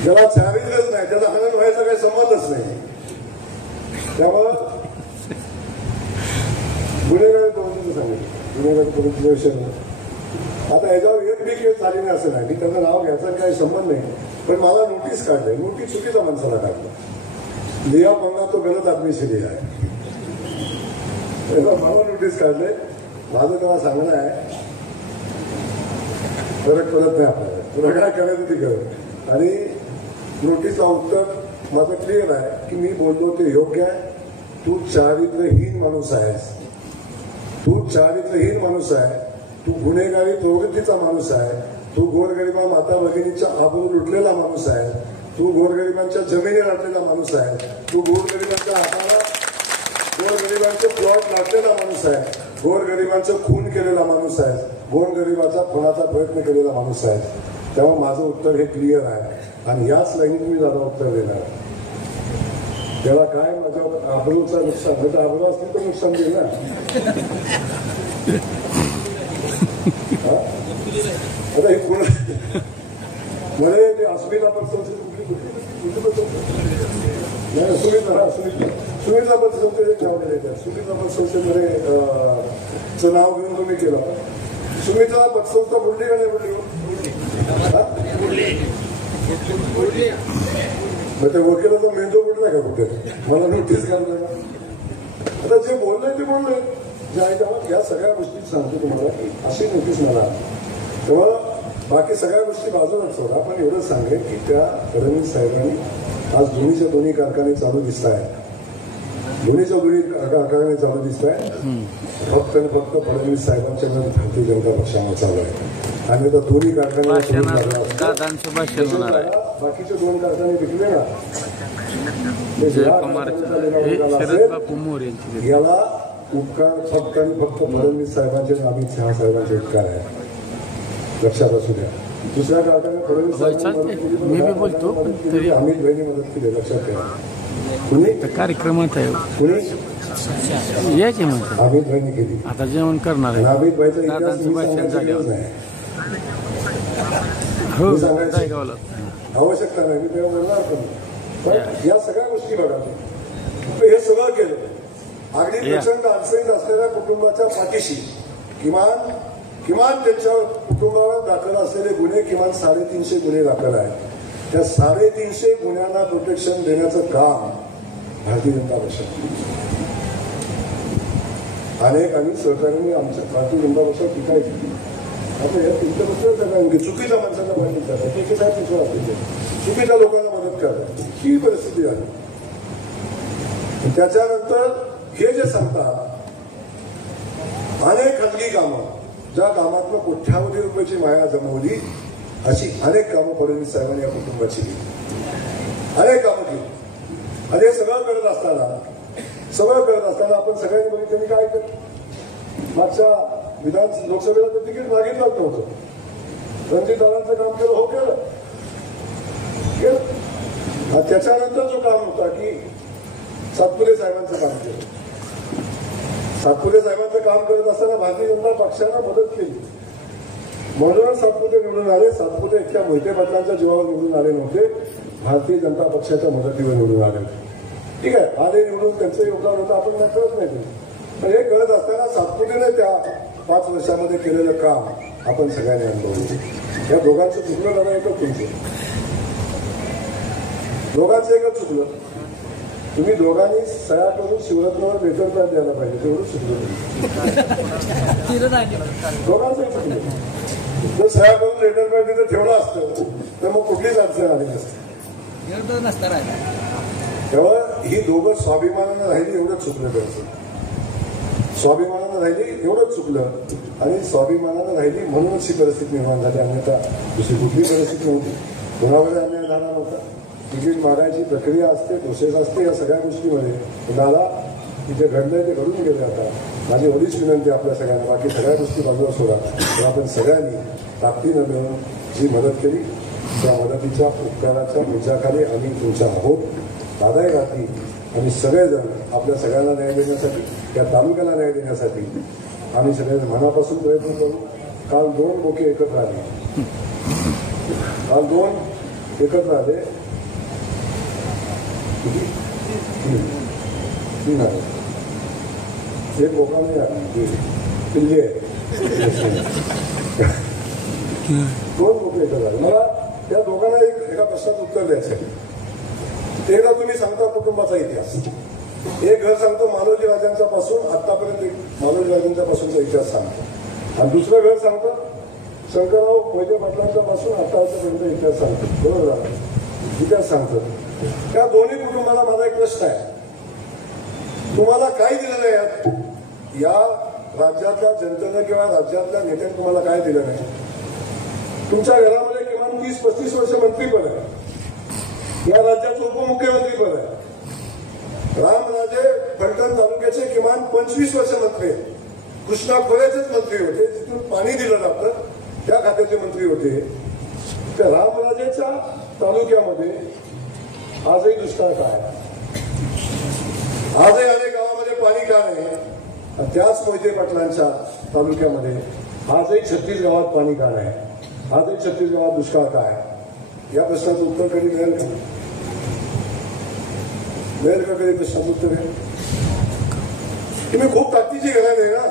ज्याला चारित्र्यच नाही त्याचा हनन व्हायचा काही संबंधच नाही. त्यामुळं गुन्हेगारी प्रवृत्तीचं सांगितलं, गुन्हेगारी प्रवृत्तीचा विषय नाही. आता याच्यावर एक बी केस झाली नाही असं नाही, मी त्याचं नाव घ्यायचा काही संबंध नाही. पण मला नोटीस काढले, नोटीस चुकीच्या माणसाला काढलं. लिया पंगा तो गलत आदमी से लिया आहे. मला नोटीस काढले. माझं त्याला सांगणं आहे फरक पडत नाही आपल्याला, तुला काय करायचं ती कर. आणि नोटीसला उत्तर माझं क्लिअर आहे की मी बोललो ते योग्य आहे. तू चारित्र्यहीन माणूस आहेस, तू चारित्र्यहीन माणूस आहे, तू गुन्हेगारी प्रवृत्तीचा माणूस आहे, तू गोरगरिबा माता भगिनीच्या आबरू लुटलेला माणूस आहे, तू गोरगरिबांच्या जमिनी लाटलेला माणूस आहे, तू गोरगरिबांच्या हाताला गोरगरिबांचे प्लॉट लाटलेला माणूस आहे, गोरगरिबांचं खून केलेला माणूस आहे, गोरगरिबाचा खुनाचा प्रयत्न केलेला माणूस आहे. तेव्हा माझं उत्तर हे क्लिअर आहे आणि याच लाईनीत मी दादा उत्तर देणार. त्याला काय माझ्या आबरूचं नुकसान, म्हणजे आबरू असतील तर नुकसान देईल ना. आता हे कोण म्हणे ते अस्मिता पतसंस्थेची नाही, सुमित्रा पतसंस्थेचे ठेवलेले आहेत. सुमित्रा पतसंस्थेमध्ये चं नाव घेऊन तुम्ही केलं. सुमित्रा पतसंस्था बुडली का नाही बुडली? मग त्या वकिलाचा मेंदू बुडला का कुठे? मला नोटीस काढलं का? आता जे बोललंय ते बोललंय. या सगळ्या गोष्टी सांगतो तुम्हाला की अशी नोटीस मला. तेव्हा बाकी सगळ्या गोष्टी बाजूलाच सोडा, पण एवढंच सांगेल की त्या फडणवीस साहेबांनी आज दोन्ही कारखाने चालू दिसत आहेत. दोन्ही कारखाने चालू दिसत आहेत. फक्त आणि फक्त फडणवीस साहेबांच्या भारतीय जनता पक्षावर चालू आहे. आणि आता दोन्ही कारखाने बाकीचे 2 कारखाने विकले ना, याला उपकार फक्त आणि फक्त फडणवीस साहेबांचे आणि अमित शहा साहेबांचे उपकार आहे. लक्षात असू द्या. दुसऱ्या कारखान्यात फडणवीस अमित भाईंनी मदत केली. लक्षात ठेवा. कुणी कार्यक्रमात आहे कुणी यायचे म्हणतात अमित भाईंनी केली. आता जेवण करणार आहे. अमित भाईचा इतिहास नाही, सांगायचं आवश्यकता नाही. मी तेव्हा बोलणार पण या सगळ्या गोष्टी बघा. हे सगळं केलं. अगदी प्रचंड अडचणीत असलेल्या कुटुंबाच्या पाठीशी किमान त्यांच्या कुटुंबावर दाखल असलेले गुन्हे किमान 350 गुन्हे दाखल आहेत. त्या 350 गुन्ह्यांना प्रोटेक्शन देण्याचं काम भारतीय जनता पक्ष अनेक आणि सहकार्याने आमच्या भारतीय जनता पक्षावर टीका केली. आता या तुमच्याबद्दल चुकीच्या माणसांना मदत करतात, चुकीच्या लोकांना मदत करतात, ही परिस्थिती आहे. त्याच्यानंतर हे जे सांगतात अनेक खाजगी कामं, ज्या कामातनं कोट्यावधी रुपयाची माया जमवली, अशी अनेक कामं फडणवीस साहेबांनी या कुटुंबाची केली, अनेक कामं केली. आणि हे सगळं करत असताना आपण सगळ्यांनी बघितलं त्यांनी काय केलं. मागच्या लोकसभेला तर तिकीट मागितलंच नव्हतं. रणजितदादांचं काम केलं, हो केलं. त्याच्यानंतर जो काम होता की सातपुते साहेबांचं काम केलं. सातपुते साहेबांचं काम करत असताना भारतीय जनता पक्षानं मदत केली, म्हणूनच सातपुते निवडून आले. सातपुते इतक्या मोहिते पाटलांच्या जीवावर निवडून आले नव्हते, भारतीय जनता पक्षाच्या मदतीवर निवडून आले. ठीक आहे, आले निवडून, त्यांचं योगदान होतं, आपण नाही कळत नाही. पण हे कळत असताना सातपुतेने त्या 5 वर्षामध्ये केलेलं काम आपण सगळ्यांनी अनुभवलं. या दोघांचं चुकलं दादा, एकच तुमचं, दोघांचं एकच चुकलं. तुम्ही दोघांनी सह्या करून शिवरत्नावर लेटर पॅड द्यायला पाहिजे, तेवढंच चुकलं. दोघांचंही चुकलं. जर सह्या करून लेटर पॅड तिथं ठेवलं असतं तर मग कुठलीच अडचण आली नसते. तेव्हा ही दोघं स्वाभिमानानं राहिली, एवढंच चुकलं त्यांचं. स्वाभिमानानं राहिली एवढंच चुकलं, आणि स्वाभिमानानं राहिली म्हणूनच ही परिस्थिती निर्माण झाली. अन्यथा दुसरी कुठली परिस्थिती नव्हती. कोणामध्ये अन्याय झाला नव्हता. तिकीट मागायची प्रक्रिया असते, प्रोसेस असते, या सगळ्या गोष्टीमध्ये दादा जे घडलंय ते घडून गेले. आता माझी एवढीच विनंती आपल्या सगळ्यांना, बाकी सगळ्या गोष्टी बाजूला सोडा, तर आपण सगळ्यांनी ताकदीनं मिळून जी मदत केली त्या मदतीच्या उपकाराच्या मोर्चाखाली आम्ही तुमच्या आहोत. दादाही राहतील आणि सगळेजण आपल्या सगळ्यांना न्याय देण्यासाठी, त्या तालुक्याला न्याय देण्यासाठी आम्ही सगळेजण मनापासून प्रयत्न करू. काल 2 मोके एकत्र आले, काल 2 एकत्र आले, 3 आले, एक मोका नाही आला, किल्ले 2 मोके एकत्र आले. मला त्या दोघांना एका प्रश्नाचं उत्तर द्यायचं आहे. एकदा तुम्ही सांगता कुटुंबाचा इतिहास, एक घर सांगतो मालोजी राजांच्या पासून आतापर्यंत, मालोजी राजांच्या पासूनचा इतिहास सांगतो, आणि दुसरं घर सांगतो शंकरराव मोहिते पाटलांच्या पासून आतापर्यंत इतिहास सांगतो. बरोबर झाला, इतिहास सांगतो. त्या दोन्ही कुटुंबाला माझा एक प्रश्न आहे, तुम्हाला काय दिलं नाही या राज्यातल्या जनतेनं किंवा राज्यातल्या नेत्याने तुम्हाला काय दिलं नाही? तुमच्या घरामध्ये किमान 30-35 वर्ष मंत्रीपद आहे, या राज्याचं उपमुख्यमंत्रीपद आहे. रामराजे फलटण तालुक्याचे किमान 25 वर्ष मंत्री आहेत. कृष्णा खोऱ्याचेच मंत्री होते, जिथून पाणी दिलं जातं त्या खात्याचे मंत्री होते. त्या रामराजेच्या तालुक्यामध्ये आजही दुष्काळ काय, आजही अनेक गावामध्ये पाणी का नाही? त्याच मोहिते पाटलांच्या तालुक्यामध्ये आजही 36 गावात पाणी का नाही? आजही 36 गावात दुष्काळ काय? या प्रश्नाचं उत्तर कधी मिळेल का? मिळेल का कधी प्रश्नाचं उत्तर? आहे तुम्ही खूप ताकदीची घराणे आहे ना.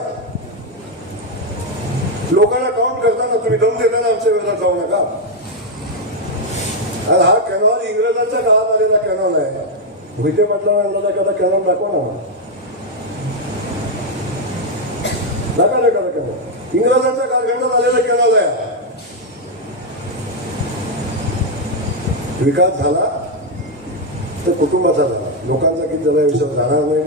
लोकांना काउंट करताना तुम्ही दम देताना आमच्या विरोधात जाऊ नका. आणि हा कॅनॉल इंग्रजांच्या काळात आलेला कॅनॉल आहे. मोहिते पाटलांना अंदाजा एखादा कॅनॉल दाखवा ना. दाखवा एखादा कॅनॉल, इंग्रजांच्या कालखंडात आलेला कॅनॉल आहे. विकास झाला तर कुटुंबाचा झाला, लोकांचा किती झाला विषय जाणार नाही.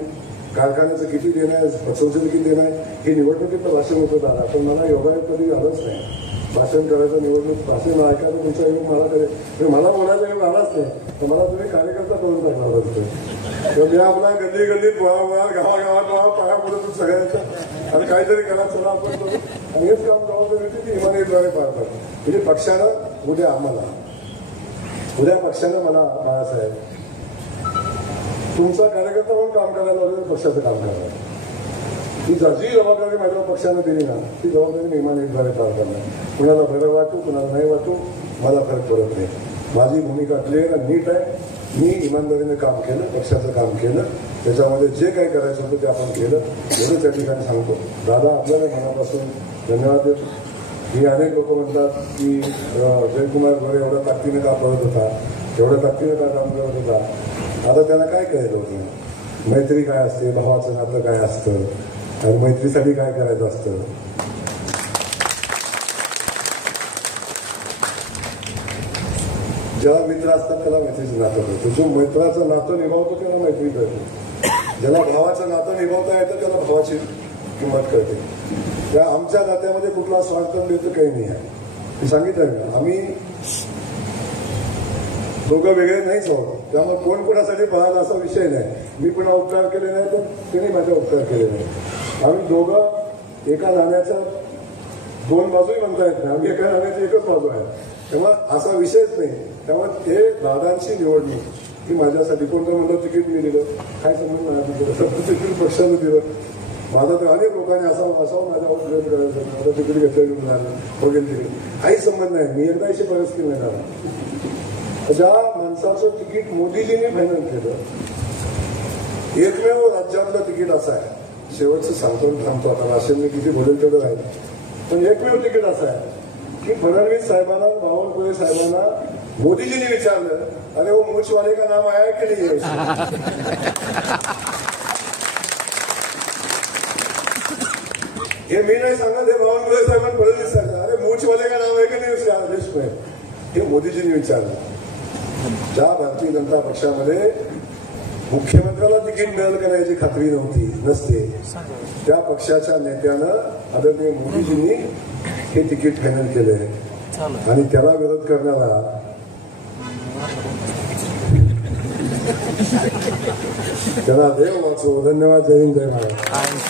कारखान्याचं किती देणं आहे, संसदेचं किती देणं आहे, हे निवडणुकीचं भाषण होतं दादा. पण मला योगायोग कधी झालंच नाही भाषण करायचं. निवडणूक भाषण ऐकायचं तुमचा योग मला करेल, मला बोलायचा योग आलाच नाही. तर मला तुम्ही कार्यकर्ता करून टाकणार होतं. तर मी आपला गल्ली गल्लीत गावागावात पाया पडत सगळ्यांच्या, आणि काहीतरी करा, चला आपण करू. आणि हेच काम जबाबदारी होती ती इमानदारीद्वारे पार पडत. म्हणजे पक्षानं उद्या पक्षानं मला बाळासाहेब तुमचा कार्यकर्ता म्हणून काम करायला लागलं, पक्षाचं काम करायला. ही जी जबाबदारी माझ्या पक्षानं दिली ना, ती जबाबदारी मी इमानदारीद्वारे पार करणार. कुणाला बरं वाटू कुणाला नाही वाटू मला फरक पडत नाही. माझी भूमिका क्लिअर आणि नीट आहे. मी इमानदारीने काम केलं, पक्षाचं काम केलं, त्याच्यामध्ये जे काही करायचं होतं ते आपण केलं, एवढं त्या ठिकाणी सांगतो. दादा आपल्याला मनापासून धन्यवाद देतो. मी अनेक लोक म्हणतात की जयकुमार गोरे एवढ्या ताकदीने का पळत होता, एवढ्या ताकदीने का काम करत होता. आता त्यांना काय कळलं होतं, मैत्री काय असते, भावाचं नातं काय असतं आणि मैत्रीसाठी काय करायचं असतं. ज्याला मित्र असतात त्याला मैत्रीचं नातं कळतं, जो मित्राचं नातं निभावतो त्याला मैत्री कळते, ज्याला भावाचं नातं निभावता येतं त्याला भावाची किंमत कळते. त्या आमच्या नात्यामध्ये कुठला स्वार्थ मिळतं काही नाही आहे. मी सांगितलं ना, आम्ही दोघं वेगळे नाहीच आहोत, त्यामुळे कोण कोणासाठी पाहायला असा विषय नाही. मी पण उपकार केले नाही तर त्यांनी माझ्या उपकार केले नाही. आम्ही दोघं एका नाण्याच्या दोन बाजूही म्हणता येत नाही, आम्ही एका नाण्याची एकच बाजू आहे, तेव्हा असा विषयच नाही. त्यामुळे ते दादांची निवडणूक की माझ्यासाठी कोणतं म्हणलं तिकीट मी दिलं, काय संबंध नाही, तिकीट पक्षानं दिलं. माझा तर अनेक लोकांनी असावं माझ्यावर विरोध करायचा, माझं तिकीट घेतलं झालं बघेल तिकीट, काही संबंध नाही. मी एकदा अशी परिस्थिती मिळणार, ज्या माणसाचं तिकीट मोदीजींनी फायनल केलं, एकमेव राज्यातलं तिकीट असं आहे, शेवटचं सांगतो थांबतो आता, राशन मी किती बोलेल तेवढं राहील, पण एकमेव तिकीट असं आहे की फडणवीस साहेबांना, बावनकुळे साहेबांना मोदीजींनी विचारलं, अरे वो मूछवाले का नाम आया की नाही आहे. हे मी नाही सांगत, हे बावनकुळे साहेबांना फडणवीस सांगतात, अरे मूछवाले का नाम आहे की नाही लिस्ट में, हे मोदीजींनी विचारलं. ज्या भारतीय जनता पक्षामध्ये मुख्यमंत्र्याला तिकीट मिळेल का नाही याची खात्री नसते, त्या पक्षाच्या नेत्यानं आदरणीय मोदीजींनी हे तिकीट फायनल केले आणि त्याला विरोध करण्याला त्याला देव वाचो. धन्यवाद. जय हिंद, जय महाराष्ट्र.